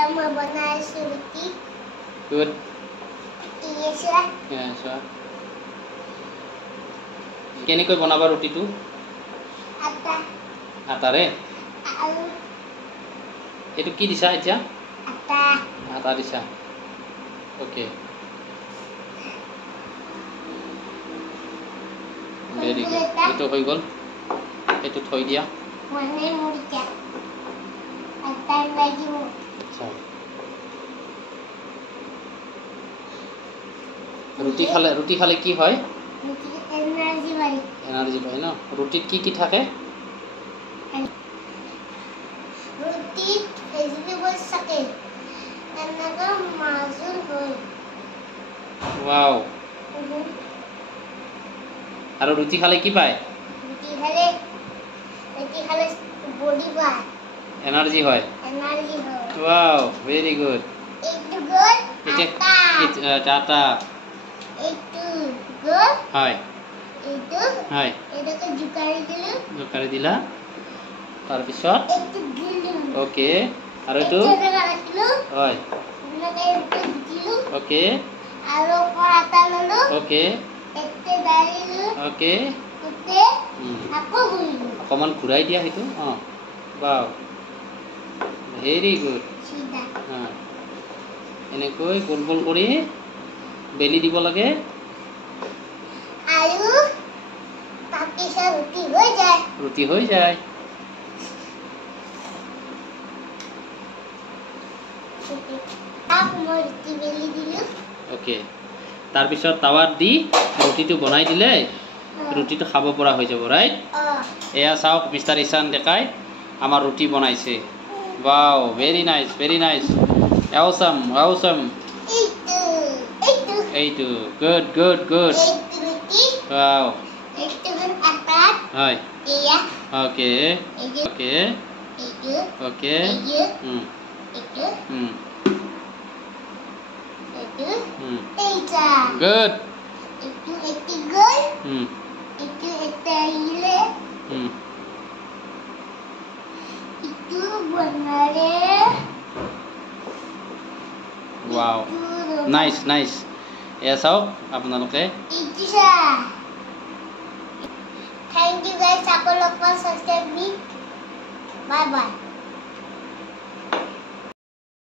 Tama banai suruti. Good. Iya sah. Yeah, sure. কেনেকৈ বনাবা ৰুটিটো? Ata. আটাৰে? Alu. এইটো কি দিছা এতিয়া? Ata. আটা দিছা। ওকে। Very good. এইটো হৈ গ'ল। এইটো থৈ দিয়া। Mana murja. Ata lagi mu. আচ্ছা। ৰুটি খালে কি হয়? Energi balik. এনাৰ্জি পায় ন? ৰুটিত কি থাকে? Ruti vegetable sakit. Tenaga mazur hoy. Wow. আৰু ৰুটি খালে কি পায়? Ruti khale body পায়। এনাৰ্জি হয়। Energi hoy. Wow, very good. Itu good. এটা আটা। Itu good. হয়। Itu. হয়। Itu ke জোকাৰি দিলা। তাৰপিছত Itu gilu. ওকে। আৰু এইটো হয়। Okay. Alu paratha lulu. Okay. Ette dari lulu. Okay. Ette. Aku gulu. অকমান ঘূৰাই দিয়া সেইটো। বাও। Very good. Sida. এনেকৈ গোল গোল কৰি বেলি দিব লাগে। Ayu. Tapi sa ruti ho jay. ৰুটি হৈ যায়। Aku mau ruti beli dulu. Okay. তাৰপিছত টাৱাত দি ৰুটিটো বনাই দিলে ৰুটিটো খাব পৰা হৈ যাব, ৰাইট? এয়া চাওক মিষ্টাৰ ঈশান ডেকাই আমাৰ ৰুটি বনাইছে। Wow, very nice, very nice. Awesome, awesome. এইটো good good good. Itu ruti. Wow. Itu kan atas. হয়। Iya. Okay. Itu. Okay. Itu. Okay. Itu. Hmm Itu. Hmm Itu. Hmm Itu. Good. Itu good. Hmm Itu ile. Hmm Itu bonare. Wow, nice nice. এয়া চাওক আপোনালোকে। Itu sah. Thank you guys. Aku lupa subscribe. Bye bye.